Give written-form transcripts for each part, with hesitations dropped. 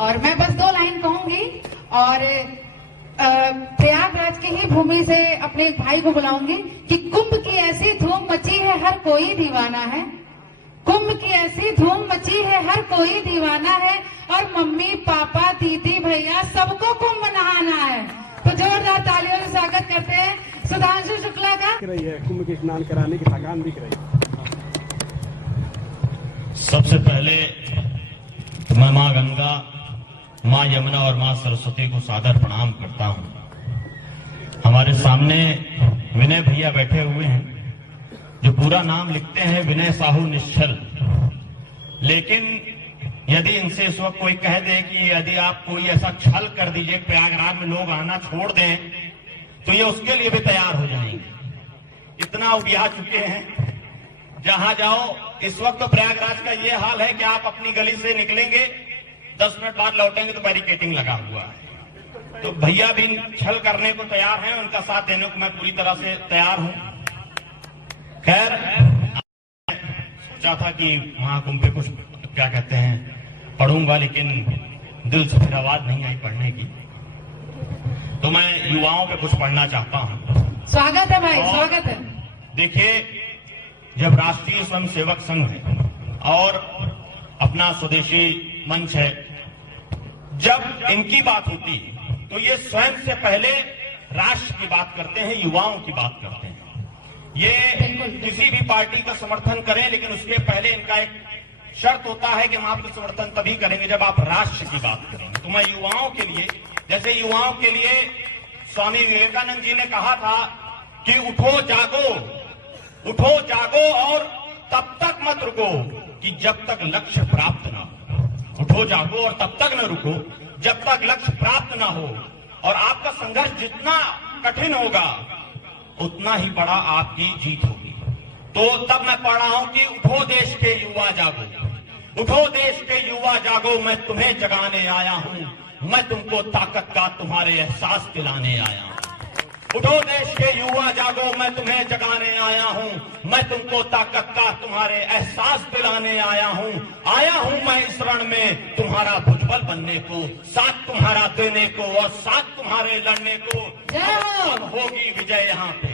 और मैं बस 2 लाइन कहूंगी और प्रयागराज की ही भूमि से अपने एक भाई को बुलाऊंगी कि कुंभ की ऐसी धूम मची है हर कोई दीवाना है, कुंभ की ऐसी धूम मची है हर कोई दीवाना है, और मम्मी पापा दीदी भैया सबको कुंभ नहाना है। तो जोरदार तालियों से स्वागत करते हैं सुधांशु शुक्ला का। रही है कुंभ के स्नान कराने की थकान दिख रही है। सबसे पहले मैं माँ गंगा, माँ यमुना और माँ सरस्वती को सादर प्रणाम करता हूँ। हमारे सामने विनय भैया बैठे हुए हैं जो पूरा नाम लिखते हैं विनय साहू निश्चल, लेकिन यदि इनसे इस वक्त कोई कह दे कि यदि आप कोई ऐसा छल कर दीजिए प्रयागराज में लोग आना छोड़ दें तो ये उसके लिए भी तैयार हो जाएंगे। इतना उबिया चुके हैं, जहां जाओ इस वक्त तो प्रयागराज का ये हाल है कि आप अपनी गली से निकलेंगे 10 मिनट बाद लौटेंगे तो बैरिकेटिंग लगा हुआ है। तो भैया भी छल करने को तैयार हैं, उनका साथ देने को मैं पूरी तरह से तैयार हूं। खैर सोचा था कि महाकुंभ पे कुछ क्या कहते हैं पढ़ूंगा, लेकिन दिल से फिर आवाज नहीं आई पढ़ने की, तो मैं युवाओं पे कुछ पढ़ना चाहता हूं। स्वागत है भाई, स्वागत है। देखिए, जब राष्ट्रीय स्वयंसेवक संघ है और अपना स्वदेशी मंच है, जब इनकी बात होती है तो ये स्वयं से पहले राष्ट्र की बात करते हैं, युवाओं की बात करते हैं। ये किसी भी पार्टी का समर्थन करें, लेकिन उसके पहले इनका एक शर्त होता है कि हम आपका समर्थन तभी करेंगे जब आप राष्ट्र की बात करेंगे। तो मैं युवाओं के लिए, जैसे युवाओं के लिए स्वामी विवेकानंद जी ने कहा था कि उठो जागो, उठो जागो और तब तक मत रुको कि जब तक लक्ष्य प्राप्त ना हो। उठो जागो और तब तक न रुको जब तक लक्ष्य प्राप्त ना हो, और आपका संघर्ष जितना कठिन होगा उतना ही बड़ा आपकी जीत होगी। तो तब मैं पढ़ रहा हूं कि उठो देश के युवा जागो, उठो देश के युवा जागो, मैं तुम्हें जगाने आया हूं, मैं तुमको ताकत का तुम्हारे एहसास दिलाने आया हूं। उठो देश के युवा जागो, मैं तुम्हें जगाने आया हूं, मैं तुमको ताकत का तुम्हारे एहसास दिलाने आया हूं मैं इस रण में तुम्हारा भुजबल बनने को, साथ तुम्हारा देने को और साथ तुम्हारे लड़ने को। अब होगी विजय यहाँ पे,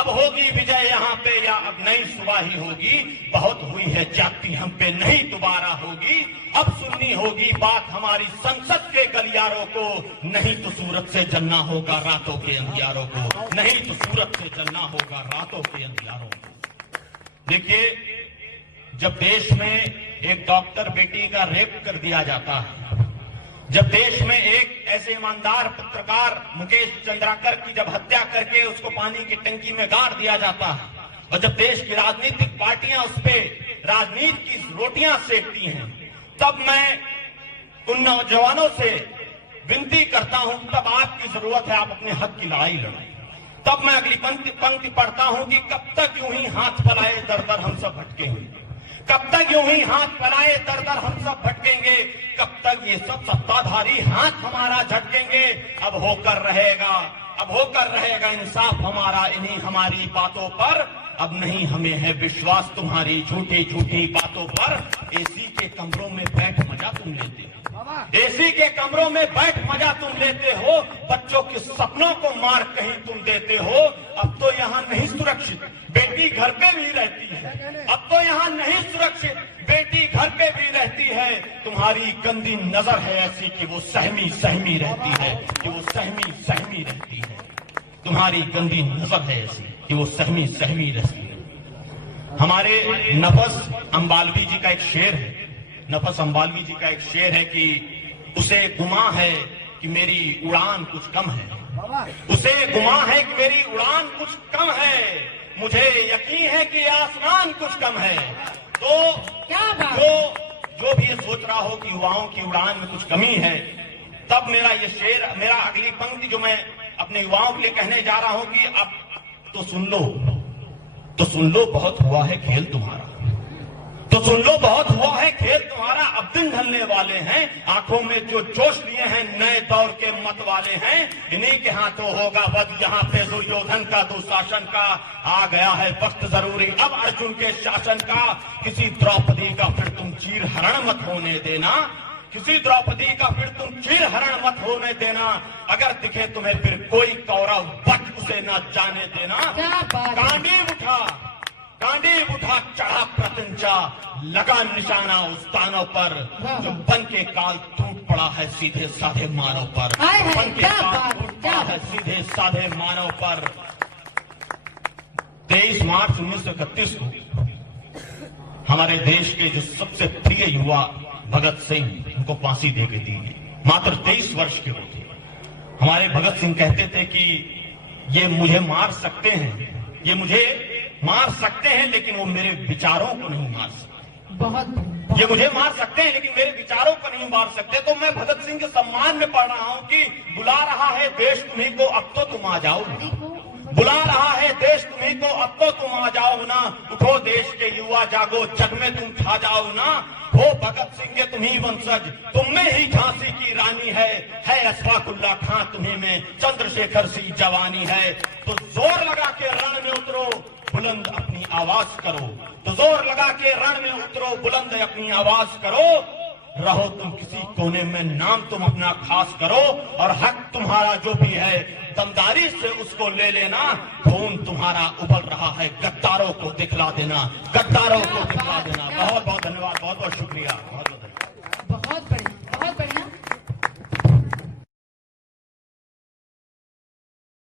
अब होगी विजय यहाँ पे, या अब नई सुबह ही होगी। बहुत हुई है जाति हम पे, नहीं दोबारा होगी। अब सुननी होगी बात हमारी संसद के गलियारों को, नहीं तो सूरत से जलना होगा रातों के अंधियारों को, नहीं तो सूरत से जलना होगा रातों के अंधियारों को। देखिए, जब देश में एक डॉक्टर बेटी का रेप कर दिया जाता है, जब देश में एक ऐसे ईमानदार पत्रकार मुकेश चंद्राकर की जब हत्या करके उसको पानी की टंकी में गाड़ दिया जाता है, और जब देश की राजनीतिक पार्टियां उस पे राजनीति की रोटियां सेकती हैं, तब मैं उन नौजवानों से विनती करता हूं, तब आपकी जरूरत है आप अपने हक की लड़ाई लड़ें। तब मैं अगली पंक्ति पढ़ता हूं कि कब तक यूं ही हाथ फैलाए दर दर हम सब भटकेंगे, कब तक यूं ही हाथ फैलाए दर दर हम सब भटकेंगे, कब तक ये सब सत्ताधारी हाथ हमारा झटकेंगे। अब होकर रहेगा, अब होकर रहेगा इंसाफ हमारा इन्हीं हमारी बातों पर, अब नहीं हमें है विश्वास तुम्हारी झूठी झूठी बातों पर। एसी के कमरों में बैठ मजा तुम लेते हो, एसी के कमरों में बैठ मजा तुम लेते हो, बच्चों के सपनों को मार कहीं तुम देते हो। अब तो यहाँ नहीं सुरक्षित, बेटी घर पे भी रहती है, अब तो यहाँ नहीं सुरक्षित, बेटी घर पे भी रहती है। तुम्हारी गंदी नजर है ऐसी कि वो सहमी सहमी रहती है, कि वो सहमी सहमी रहती है। तुम्हारी गंदी नजर है ऐसी कि वो सहमी सहमी रहती है। हमारे नफस अम्बालवी जी का एक शेर है, नफस अम्बालवी जी का एक शेर है कि उसे गुमा है कि मेरी उड़ान कुछ कम है, उसे गुमा है कि मेरी उड़ान कुछ कम है, मुझे यकीन है कि आसमान कुछ कम है। तो क्या बात? जो भी ये सोच रहा हो कि युवाओं की उड़ान में कुछ कमी है, तब मेरा ये शेर, मेरा अगली पंक्ति जो मैं अपने युवाओं के लिए कहने जा रहा हूं कि अब तो सुन लो, तो सुन लो बहुत हुआ है खेल तुम्हारा, तो सुन लो बहुत हुआ है खेल तुम्हारा, अब दिन ढलने वाले हैं, आंखों में जो जोश लिए हैं नए दौर के मत वाले हैं, इन्हीं के हाथों होगा वध यहाँ पे दुर्योधन का दुशासन का, आ गया है वक्त जरूरी अब अर्जुन के शासन का, किसी द्रौपदी का फिर तुम चीर हरण मत होने देना, किसी द्रौपदी का फिर तुम चीर हरण मत होने देना। अगर दिखे तुम्हें फिर कोई कौरव बच उसे न जाने देना। क्या बात है। गांडीव उठा चढ़ा प्रत्यंचा, लगा निशाना उस दानव पर, जो बन के काल टूट पड़ा है सीधे साधे मानव पर। हाय हाय, बन के क्या काल बात, टूट क्या पड़ा है सीधे साधे मानव पर। 23 मार्च 1931 को हमारे देश के जो सबसे प्रिय युवा भगत सिंह, उनको फांसी दे के दी। मात्र 23 वर्ष के वो थे। हमारे भगत सिंह कहते थे कि ये मुझे मार सकते हैं, ये मुझे मार सकते हैं, लेकिन वो मेरे विचारों को नहीं मार सकते। बहुत ये मुझे मार सकते हैं लेकिन मेरे विचारों को नहीं मार सकते। तो मैं भगत सिंह के सम्मान में पढ़ रहा हूं कि बुला रहा है देश तुम्हीं को, अब तो तुम आ जाओ। बुला रहा है देश तुम्हीं को, अब तो तुम आ जाओ ना। उठो देश के युवा जागो, जग में तुम छा जाओ ना। हो भगत सिंह के तुम्हीं वंशज, तुम में ही झांसी की रानी है अशफाकुल्ला खां तुम्हीं में चंद्रशेखर सी जवानी है। तो जोर लगा के रण में उतरो, बुलंद अपनी आवाज करो। तो जोर लगा के रण में उतरो, बुलंद अपनी आवाज करो। रहो तुम किसी कोने में, नाम तुम अपना खास करो। और हक तुम्हारा जो भी है दमदारी से उसको ले लेना। खून तुम्हारा उबल रहा है, गद्दारों को दिखला देना, गद्दारों को दिखला देना। बहुत बहुत धन्यवाद, बहुत बहुत शुक्रिया, बहुत बहुत धन्यवाद।